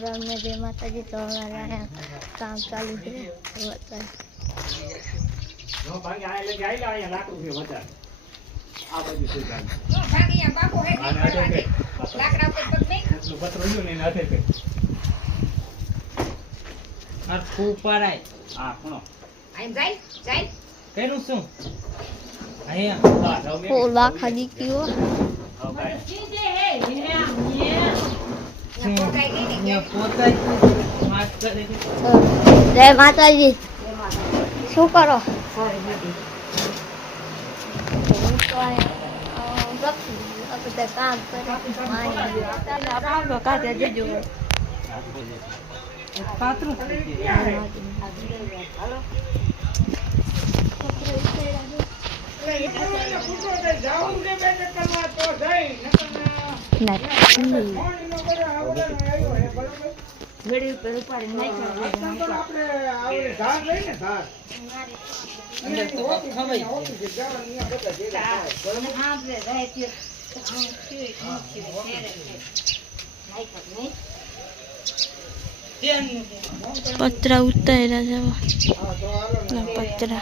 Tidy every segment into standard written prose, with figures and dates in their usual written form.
राम ने जय माता जी। तो हमारे काम चालू है। નો ભાઈ આ લઈ આઈ લા લાખ રૂપિયા વધારે આ બાજુ છે ગાડી નો ભાગિયા બાપો હે લાકડા ઉપર પગ નહીં એટલું પત્ર રહ્યું ને નાથે કે આ ખૂબ પરાય આ કોણો આમ જાય જાય કર્યું શું અહીંયા આ જાવ મે वो लाखा जी क्यों આવ ભાઈ ચીજે હે પોતાઈ ગઈ ને અહીંયા પોતાય વાત કરે છે जय माता जी। शू करो काम પાતરું ઘડી ઉપર ઉપાડી નાખ્યા આપણે આવે ધાર લઈને ધાર અંદર તો ખવાઈ હા બે રહે છે पत्रा उतारा जाओ पत्रा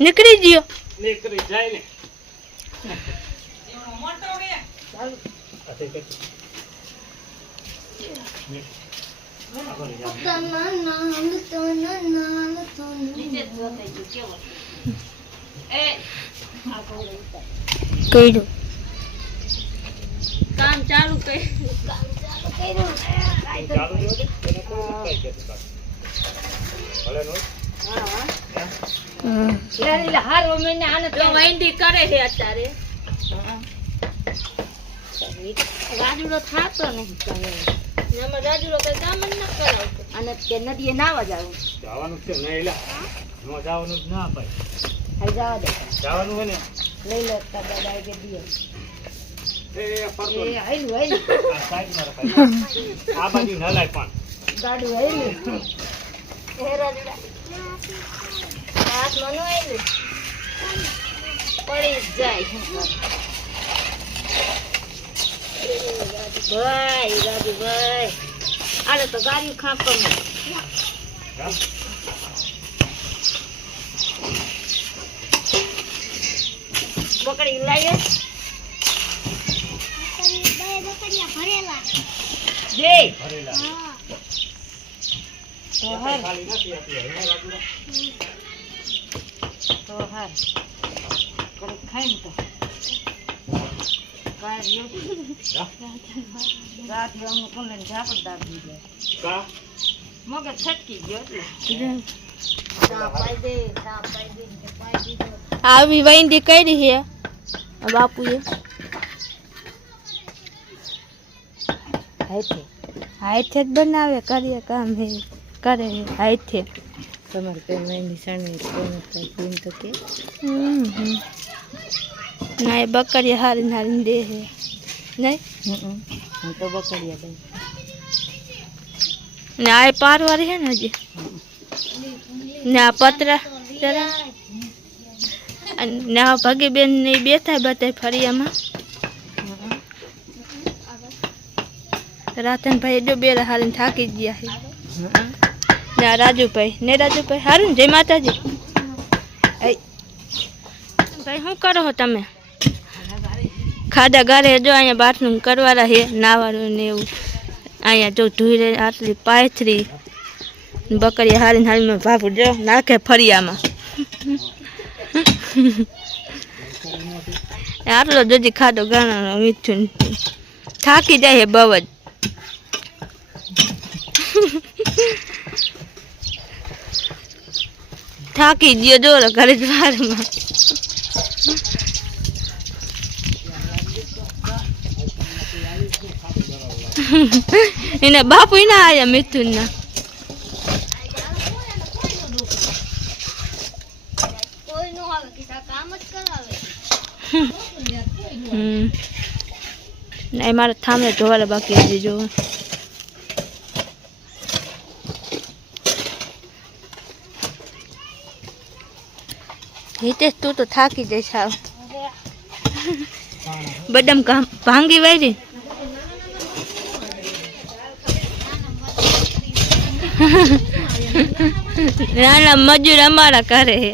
निकली जियो નીકળી જાય ને મોટો રે काम चालू कर ચાલુ જો ને એને કોઈ સપ્લાય કે ભલે નો હારો મહિને આને तो वाइंडी करे है अत्यारे राजूलो थातो नहीं करे नम राजूलो कई काम न करावतो અને કે નદીએ નાવા જાવ જવાનું છે નહીં લા નો જવાનું જ ના ભાઈ હાલ જવા દે જવાનું હોય ને લઈ લે તારા દાઈ કે દીએ એ પરતો એ હાઈલું હાઈલું આ સાઈડ માં રખાય આ બાજુ ન લાય પણ ગાડું હાઈલું हे राजूला हाथ मनो आइले पड़ी जाय भाई राजू भाई आले तो गाड़ी खापो बकरी लाए बकरिया भरेला જે ભરેલા તો હાર ખાલી નથી આપી હે રાજુલા તો હાર કરે ખાઈ તો ગાડીઓ ગાડીઓ અમુક કોને ઝાપડ દાબી દે કા મગજ છટકી ગયો એટલે આવી વાઈંદી કરી છે બાપુએ હાથે હાથે જ બનાવે કરીએ કામ હે કરે હાથે તમારે કઈ મહેંદી સણી કોને કઈ પીન તો કે ના એ બકરી હારી હારી દે હે નહીં હું તો બકરિયા દઈ ને આ પારવારી હે ને હજી ને આ પતરા જરા ને આ ભગી બેન ને ઈ બેઠા બતાય ફરિયામાં રાતન ભાઈ જો બેરા હારીને થાકી ગયા હે ને આ રાજુભાઈ હારું ને જય માતાજી ભાઈ શું કરો છો તમે ખાડા ગારે જો અહીંયા બાથરૂમ કરવાના હે નાવાનું ને એવું અહીંયા જો ધોઈ રહી આટલી પાયથરી બકરી હારીને હારીમાં ભાભું જો નાખે ફરિયામાં આટલો જોજી ખાડો ગાણાનો મીઠું થાકી જાય હે બવ જ થાકી ગયો જો ઘરે જ વારમાં એને બાપુ ના આયા મિથુન ના કોઈ નો આવે કે કામ જ કરાવે નહીં મારે થામે ધોવાલે બાકી હજી જો હિતેશ તું તો થાકી જઈશ હાવ. બદામ ભાંગી વાયરી. નાના મજૂર અમારા કરે હે.